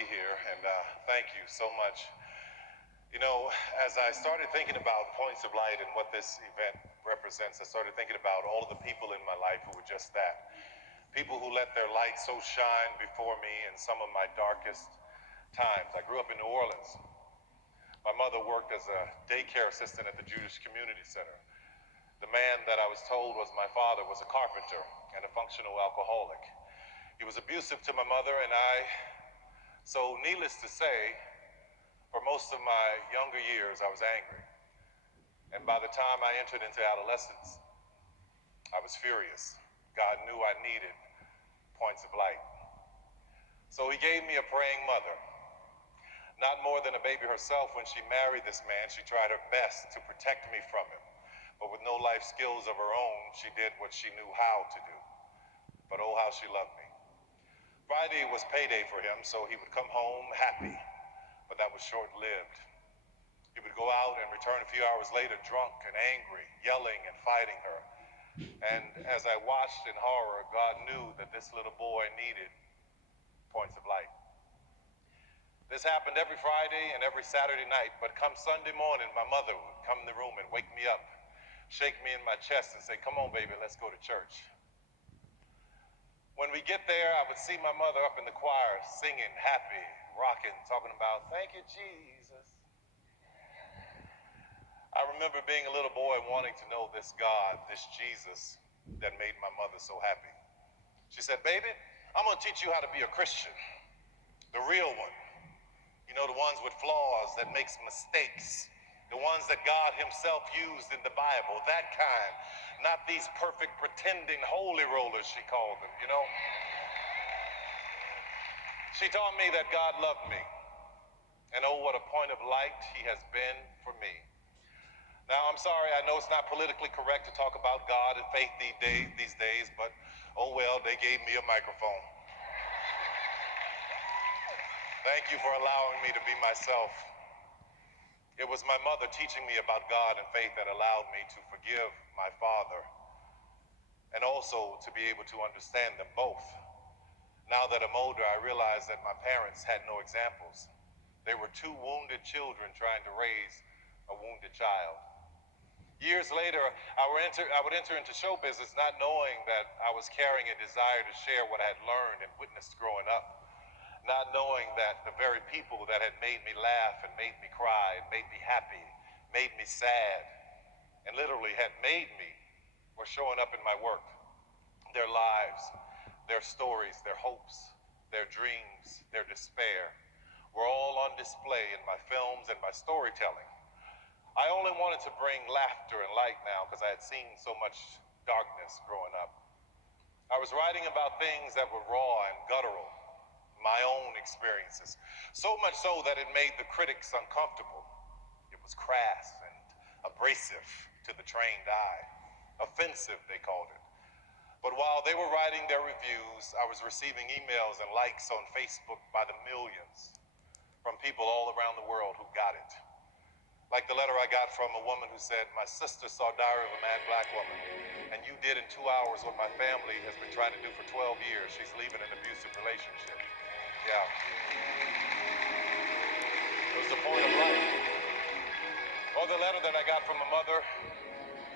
be here, and thank you so much. You know, as I started thinking about points of light and what this event represents, I started thinking about all of the people in my life who were just that. People who let their light so shine before me in some of my darkest times. I grew up in New Orleans. My mother worked as a daycare assistant at the Jewish Community Center. The man that I was told was my father was a carpenter and a functional alcoholic. He was abusive to my mother and I, so needless to say, for most of my younger years, I was angry. And by the time I entered into adolescence, I was furious. God knew I needed points of light. So he gave me a praying mother. Not more than a baby herself, when she married this man, she tried her best to protect me from him. But with no life skills of her own, she did what she knew how to do. But oh, how she loved me. Friday was payday for him, so he would come home happy. But that was short-lived. He would go out and return a few hours later drunk and angry, yelling and fighting her. And as I watched in horror, God knew that this little boy needed points of light. This happened every Friday and every Saturday night, but come Sunday morning, my mother would come in the room and wake me up, shake me in my chest and say, "Come on, baby, let's go to church." When we get there, I would see my mother up in the choir singing, happy, rocking, talking about, "Thank you, Jesus." I remember being a little boy wanting to know this God, this Jesus that made my mother so happy. She said, "Baby, I'm gonna teach you how to be a Christian, the real one. You know, the ones with flaws, that makes mistakes, the ones that God himself used in the Bible, that kind. Not these perfect pretending holy rollers," she called them, you know. She taught me that God loved me, and oh, what a point of light he has been for me. Now, I'm sorry, I know it's not politically correct to talk about God and faith these days, but oh well, they gave me a microphone. Thank you for allowing me to be myself. It was my mother teaching me about God and faith that allowed me to forgive my father and also to be able to understand them both. Now that I'm older, I realize that my parents had no examples. They were two wounded children trying to raise a wounded child. Years later, I would enter into show business not knowing that I was carrying a desire to share what I had learned and witnessed growing up. Not knowing that the very people that had made me laugh and made me cry and made me happy, made me sad, and literally had made me were showing up in my work. Their lives, their stories, their hopes, their dreams, their despair were all on display in my films and my storytelling. I only wanted to bring laughter and light now because I had seen so much darkness growing up. I was writing about things that were raw and guttural, my own experiences, so much so that it made the critics uncomfortable. It was crass and abrasive to the trained eye. Offensive, they called it. But while they were writing their reviews, I was receiving emails and likes on Facebook by the millions from people all around the world who got it. Like the letter I got from a woman who said, "My sister saw Diary of a Mad Black Woman, and you did in 2 hours what my family has been trying to do for 12 years. She's leaving an abusive relationship." Yeah. It was the point of life. Or the letter that I got from a mother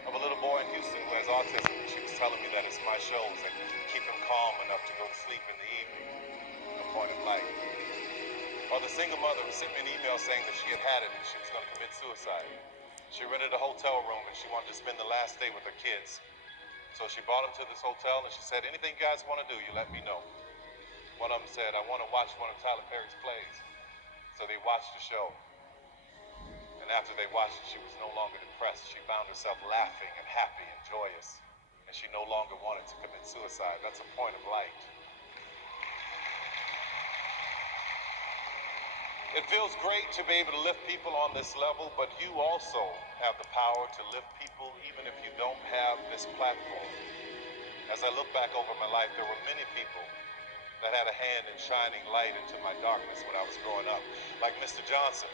of a little boy in Houston who has autism, and she was telling me that it's my shows that keep him calm enough to go to sleep in the evening. A point of light. Or the single mother who sent me an email saying that she had had it and she was going to commit suicide. She rented a hotel room and she wanted to spend the last day with her kids. So she brought them to this hotel and she said, "Anything you guys want to do, you let me know." One of them said, "I want to watch one of Tyler Perry's plays." So they watched the show. And after they watched it, she was no longer depressed. She found herself laughing and happy and joyous. And she no longer wanted to commit suicide. That's a point of light. It feels great to be able to lift people on this level, but you also have the power to lift people even if you don't have this platform. As I look back over my life, there were many people that had a hand in shining light into my darkness when I was growing up, like Mr. Johnson.